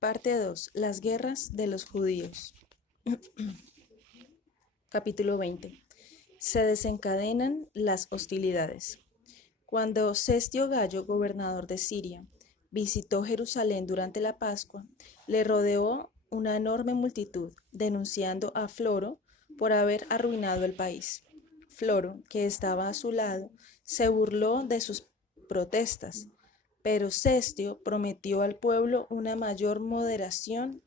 Parte 2. Las guerras de los judíos. Capítulo 20. Se desencadenan las hostilidades. Cuando Cestio Gallo, gobernador de Siria, visitó Jerusalén durante la Pascua, le rodeó una enorme multitud, denunciando a Floro por haber arruinado el país. Floro, que estaba a su lado, se burló de sus protestas, pero Cestio prometió al pueblo una mayor moderación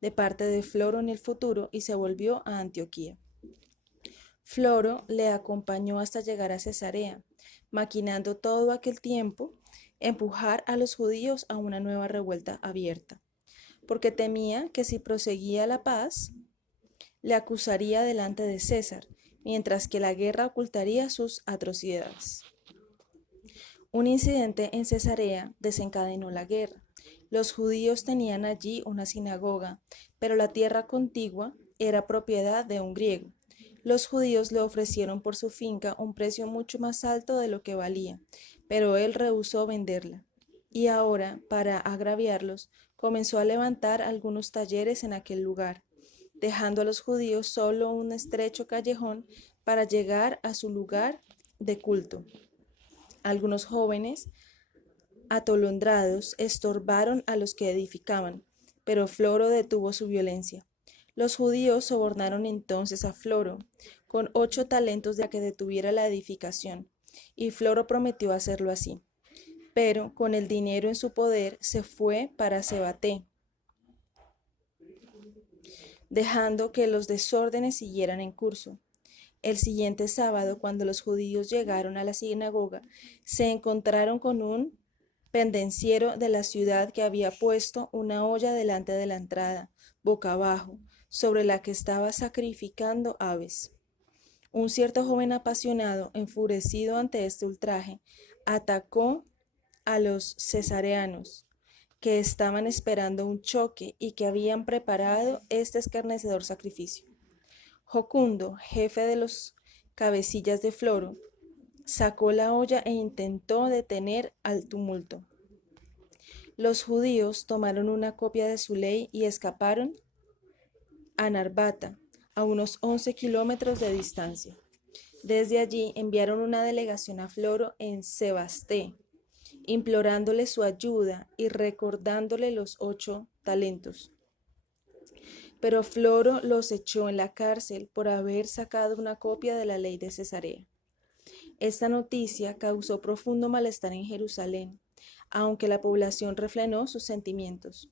de parte de Floro en el futuro y se volvió a Antioquía. Floro le acompañó hasta llegar a Cesarea, maquinando todo aquel tiempo empujar a los judíos a una nueva revuelta abierta, porque temía que si proseguía la paz, le acusaría delante de César, mientras que la guerra ocultaría sus atrocidades. Un incidente en Cesarea desencadenó la guerra. Los judíos tenían allí una sinagoga, pero la tierra contigua era propiedad de un griego. Los judíos le ofrecieron por su finca un precio mucho más alto de lo que valía, pero él rehusó venderla. Y ahora, para agraviarlos, comenzó a levantar algunos talleres en aquel lugar, dejando a los judíos solo un estrecho callejón para llegar a su lugar de culto. Algunos jóvenes atolondrados estorbaron a los que edificaban, pero Floro detuvo su violencia. Los judíos sobornaron entonces a Floro con 8 talentos de que detuviera la edificación, y Floro prometió hacerlo así. Pero con el dinero en su poder se fue para Sebaté, dejando que los desórdenes siguieran en curso. El siguiente sábado, cuando los judíos llegaron a la sinagoga, se encontraron con un pendenciero de la ciudad que había puesto una olla delante de la entrada, boca abajo, sobre la que estaba sacrificando aves. Un cierto joven apasionado, enfurecido ante este ultraje, atacó a los cesareanos, que estaban esperando un choque y que habían preparado este escarnecedor sacrificio. Jocundo, jefe de los cabecillas de Floro, sacó la olla e intentó detener al tumulto. Los judíos tomaron una copia de su ley y escaparon a Narbata, a unos 11 kilómetros de distancia. Desde allí enviaron una delegación a Floro en Sebasté, implorándole su ayuda y recordándole los 8 talentos. Pero Floro los echó en la cárcel por haber sacado una copia de la ley de Cesarea. Esta noticia causó profundo malestar en Jerusalén, aunque la población refrenó sus sentimientos.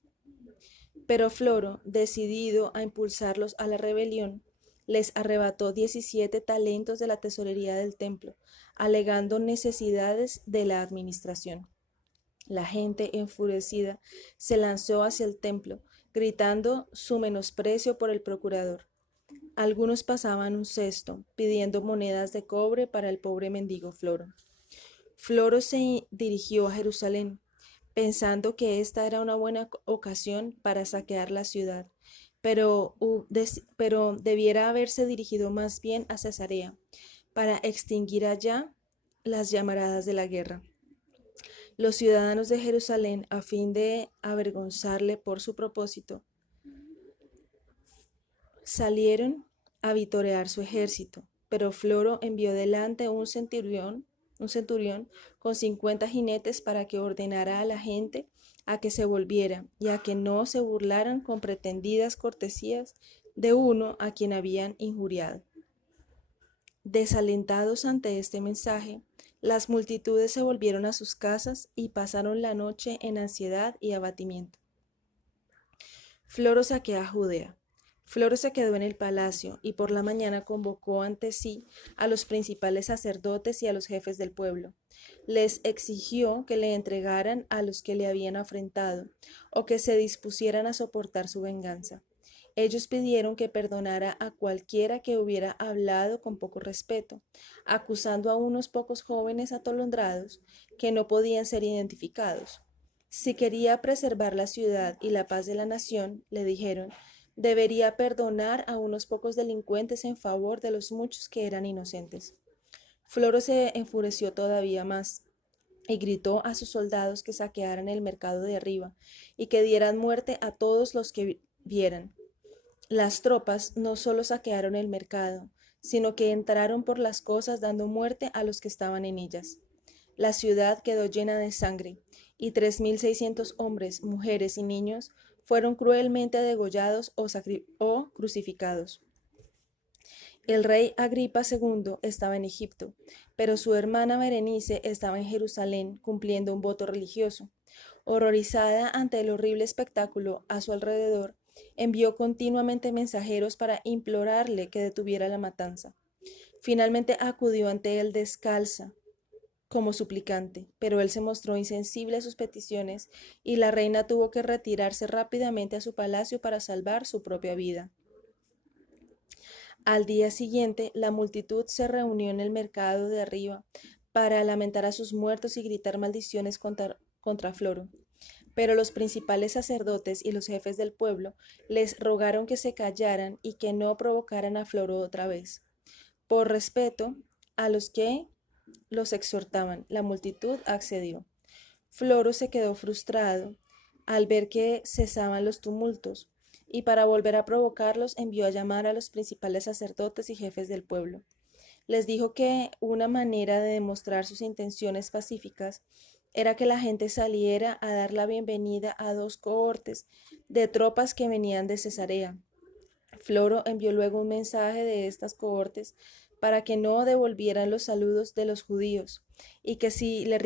Pero Floro, decidido a impulsarlos a la rebelión, les arrebató 17 talentos de la tesorería del templo, alegando necesidades de la administración. La gente, enfurecida, se lanzó hacia el templo, gritando su menosprecio por el procurador. Algunos pasaban un cesto, pidiendo monedas de cobre para el pobre mendigo Floro. Floro se dirigió a Jerusalén, pensando que esta era una buena ocasión para saquear la ciudad, pero debiera haberse dirigido más bien a Cesarea, para extinguir allá las llamaradas de la guerra. Los ciudadanos de Jerusalén, a fin de avergonzarle por su propósito, salieron a vitorear su ejército, pero Floro envió delante un centurión con 50 jinetes para que ordenara a la gente a que se volviera y a que no se burlaran con pretendidas cortesías de uno a quien habían injuriado. Desalentados ante este mensaje, las multitudes se volvieron a sus casas y pasaron la noche en ansiedad y abatimiento. Floro saquea Judea. Floro se quedó en el palacio y por la mañana convocó ante sí a los principales sacerdotes y a los jefes del pueblo. Les exigió que le entregaran a los que le habían afrentado o que se dispusieran a soportar su venganza. Ellos pidieron que perdonara a cualquiera que hubiera hablado con poco respeto, acusando a unos pocos jóvenes atolondrados que no podían ser identificados. Si quería preservar la ciudad y la paz de la nación, le dijeron, debería perdonar a unos pocos delincuentes en favor de los muchos que eran inocentes. Floro se enfureció todavía más. y gritó a sus soldados que saquearan el mercado de arriba y que dieran muerte a todos los que vieran. Las tropas no solo saquearon el mercado, sino que entraron por las cosas dando muerte a los que estaban en ellas. La ciudad quedó llena de sangre, y 3600 hombres, mujeres y niños fueron cruelmente degollados o crucificados. El rey Agripa II estaba en Egipto, pero su hermana Berenice estaba en Jerusalén cumpliendo un voto religioso. Horrorizada ante el horrible espectáculo a su alrededor, envió continuamente mensajeros para implorarle que detuviera la matanza. Finalmente acudió ante él descalza, como suplicante, pero él se mostró insensible a sus peticiones y la reina tuvo que retirarse rápidamente a su palacio para salvar su propia vida. Al día siguiente, la multitud se reunió en el mercado de arriba para lamentar a sus muertos y gritar maldiciones contra Floro. Pero los principales sacerdotes y los jefes del pueblo les rogaron que se callaran y que no provocaran a Floro otra vez. Por respeto a los que los exhortaban, la multitud accedió. Floro se quedó frustrado al ver que cesaban los tumultos, y para volver a provocarlos envió a llamar a los principales sacerdotes y jefes del pueblo. Les dijo que una manera de demostrar sus intenciones pacíficas era que la gente saliera a dar la bienvenida a 2 cohortes de tropas que venían de Cesarea. Floro envió luego un mensaje de estas cohortes para que no devolvieran los saludos de los judíos y que si le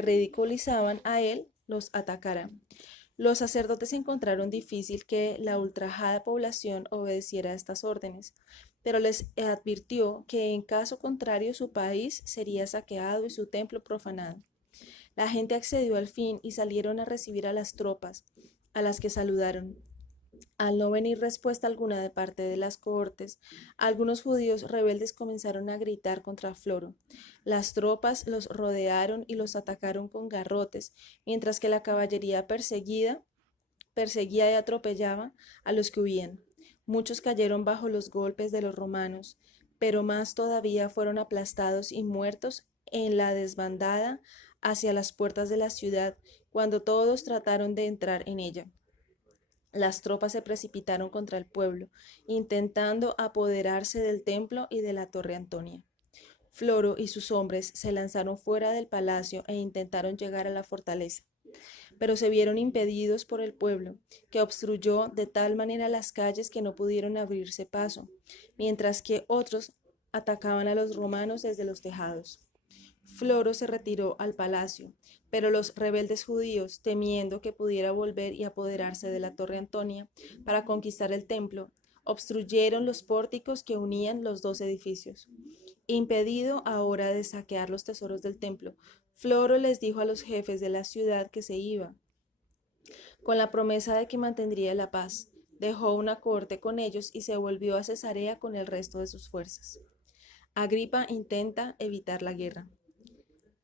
ridiculizaban a él, los atacara. Los sacerdotes encontraron difícil que la ultrajada población obedeciera a estas órdenes, pero les advirtió que en caso contrario su país sería saqueado y su templo profanado. La gente accedió al fin y salieron a recibir a las tropas, a las que saludaron. Al no venir respuesta alguna de parte de las cohortes, algunos judíos rebeldes comenzaron a gritar contra Floro. Las tropas los rodearon y los atacaron con garrotes, mientras que la caballería perseguía y atropellaba a los que huían. Muchos cayeron bajo los golpes de los romanos, pero más todavía fueron aplastados y muertos en la desbandada hacia las puertas de la ciudad, cuando todos trataron de entrar en ella. Las tropas se precipitaron contra el pueblo, intentando apoderarse del templo y de la torre Antonia. Floro y sus hombres se lanzaron fuera del palacio e intentaron llegar a la fortaleza, pero se vieron impedidos por el pueblo, que obstruyó de tal manera las calles que no pudieron abrirse paso, mientras que otros atacaban a los romanos desde los tejados. Floro se retiró al palacio, pero los rebeldes judíos, temiendo que pudiera volver y apoderarse de la torre Antonia para conquistar el templo, obstruyeron los pórticos que unían los 2 edificios. Impedido ahora de saquear los tesoros del templo, Floro les dijo a los jefes de la ciudad que se iba, con la promesa de que mantendría la paz. Dejó una corte con ellos y se volvió a Cesarea con el resto de sus fuerzas. Agripa intenta evitar la guerra.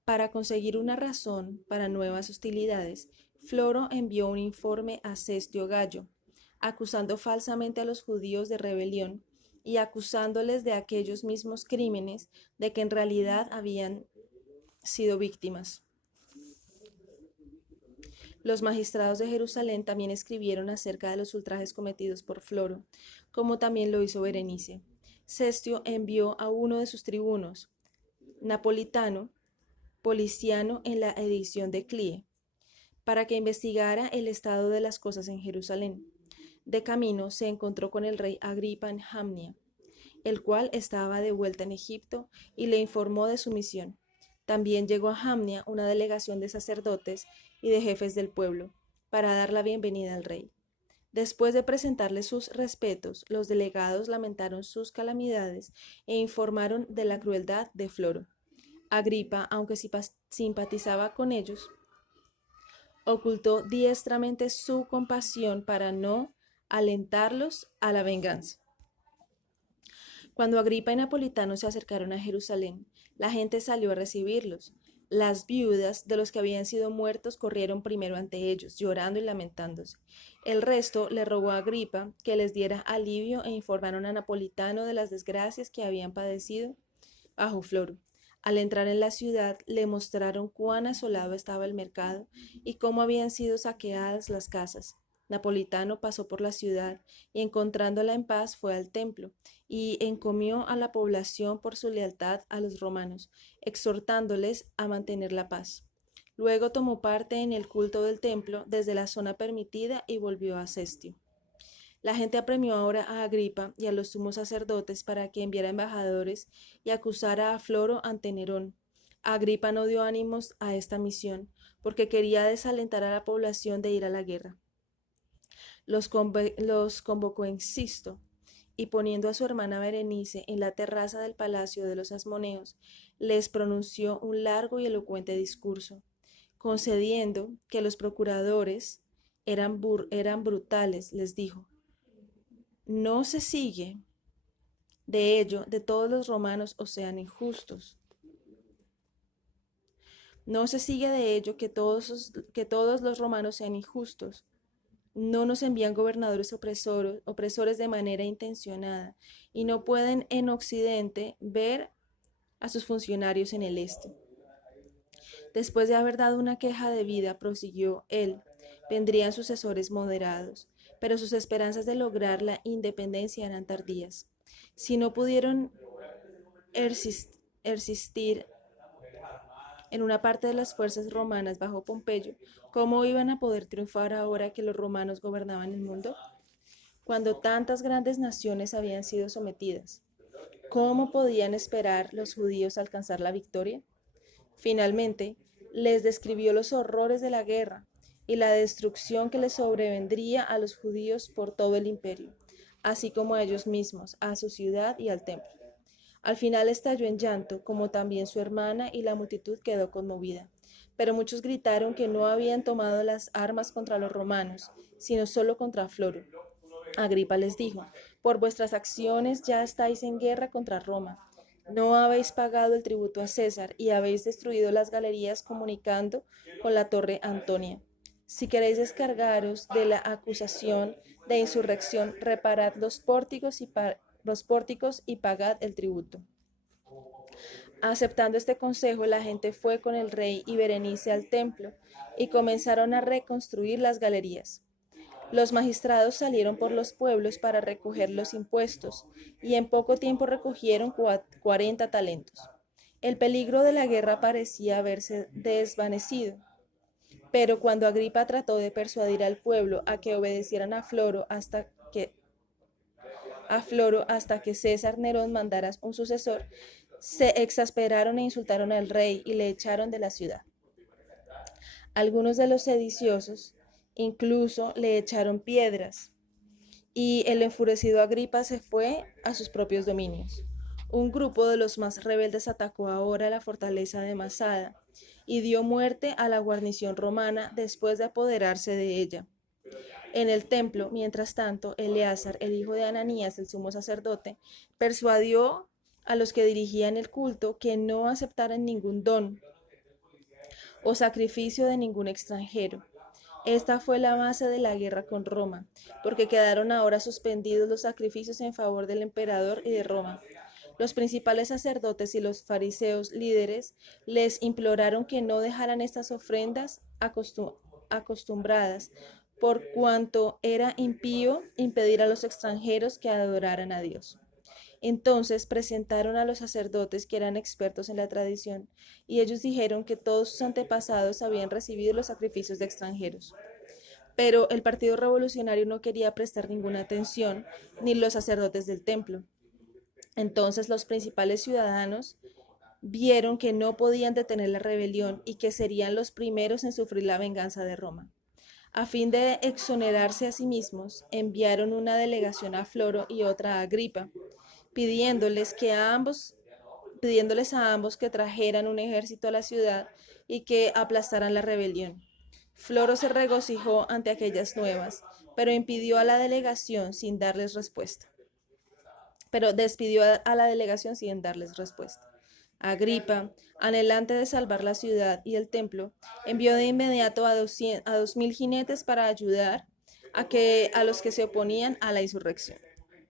Para conseguir una razón para nuevas hostilidades, Floro envió un informe a Cestio Gallo, acusando falsamente a los judíos de rebelión y acusándoles de aquellos mismos crímenes de que en realidad habían sido víctimas. Los magistrados de Jerusalén también escribieron acerca de los ultrajes cometidos por Floro, como también lo hizo Berenice. Cestio envió a uno de sus tribunos, Napolitano, Policiano en la edición de Clie, para que investigara el estado de las cosas en Jerusalén. De camino se encontró con el rey Agripa en Jamnia, el cual estaba de vuelta en Egipto, y le informó de su misión. También llegó a Jamnia una delegación de sacerdotes y de jefes del pueblo, para dar la bienvenida al rey. Después de presentarle sus respetos, los delegados lamentaron sus calamidades e informaron de la crueldad de Floro. Agripa, aunque simpatizaba con ellos, ocultó diestramente su compasión para no alentarlos a la venganza. Cuando Agripa y Napolitano se acercaron a Jerusalén, la gente salió a recibirlos. Las viudas de los que habían sido muertos corrieron primero ante ellos, llorando y lamentándose. El resto le rogó a Agripa que les diera alivio e informaron a Napolitano de las desgracias que habían padecido bajo Floro. Al entrar en la ciudad, le mostraron cuán asolado estaba el mercado y cómo habían sido saqueadas las casas. Napolitano pasó por la ciudad y encontrándola en paz fue al templo y encomió a la población por su lealtad a los romanos, exhortándoles a mantener la paz. Luego tomó parte en el culto del templo desde la zona permitida y volvió a Cestio. La gente apremió ahora a Agripa y a los sumos sacerdotes para que enviara embajadores y acusara a Floro ante Nerón. Agripa no dio ánimos a esta misión, porque quería desalentar a la población de ir a la guerra. Los convocó en Sisto, y poniendo a su hermana Berenice en la terraza del palacio de los Asmoneos, les pronunció un largo y elocuente discurso, concediendo que los procuradores eran brutales, les dijo. No se sigue de ello de todos los romanos o sean injustos. No se sigue de ello que todos los romanos sean injustos. No nos envían gobernadores opresores de manera intencionada y no pueden en Occidente ver a sus funcionarios en el este. Después de haber dado una queja de vida, prosiguió él, vendrían sucesores moderados, pero sus esperanzas de lograr la independencia eran tardías. Si no pudieron persistir en una parte de las fuerzas romanas bajo Pompeyo, ¿cómo iban a poder triunfar ahora que los romanos gobernaban el mundo? Cuando tantas grandes naciones habían sido sometidas, ¿cómo podían esperar los judíos alcanzar la victoria? Finalmente, les describió los horrores de la guerra y la destrucción que les sobrevendría a los judíos por todo el imperio, así como a ellos mismos, a su ciudad y al templo. Al final estalló en llanto, como también su hermana, y la multitud quedó conmovida. Pero muchos gritaron que no habían tomado las armas contra los romanos, sino solo contra Floro. Agripa les dijo, por vuestras acciones ya estáis en guerra contra Roma. No habéis pagado el tributo a César y habéis destruido las galerías comunicando con la torre Antonia. Si queréis descargaros de la acusación de insurrección, reparad los pórticos y pagad el tributo. Aceptando este consejo, la gente fue con el rey y Berenice al templo y comenzaron a reconstruir las galerías. Los magistrados salieron por los pueblos para recoger los impuestos y en poco tiempo recogieron 40 talentos. El peligro de la guerra parecía haberse desvanecido, pero cuando Agripa trató de persuadir al pueblo a que obedecieran a Floro hasta que César Nerón mandara un sucesor, se exasperaron e insultaron al rey y le echaron de la ciudad. Algunos de los sediciosos incluso le echaron piedras y el enfurecido Agripa se fue a sus propios dominios. Un grupo de los más rebeldes atacó ahora la fortaleza de Masada y dio muerte a la guarnición romana después de apoderarse de ella. En el templo, mientras tanto, Eleazar, el hijo de Ananías, el sumo sacerdote, persuadió a los que dirigían el culto que no aceptaran ningún don o sacrificio de ningún extranjero. Esta fue la base de la guerra con Roma, porque quedaron ahora suspendidos los sacrificios en favor del emperador y de Roma. Los principales sacerdotes y los fariseos líderes les imploraron que no dejaran estas ofrendas acostumbradas, por cuanto era impío impedir a los extranjeros que adoraran a Dios. Entonces presentaron a los sacerdotes que eran expertos en la tradición, y ellos dijeron que todos sus antepasados habían recibido los sacrificios de extranjeros. Pero el Partido Revolucionario no quería prestar ninguna atención, ni los sacerdotes del templo. Entonces los principales ciudadanos vieron que no podían detener la rebelión y que serían los primeros en sufrir la venganza de Roma. A fin de exonerarse a sí mismos, enviaron una delegación a Floro y otra a Agripa, pidiéndoles a ambos que trajeran un ejército a la ciudad y que aplastaran la rebelión. Floro se regocijó ante aquellas nuevas, pero impidió a la delegación sin darles respuesta. Despidió a la delegación sin darles respuesta. Agripa, anhelante de salvar la ciudad y el templo, envió de inmediato a 2.000 jinetes para ayudar a los que se oponían a la insurrección.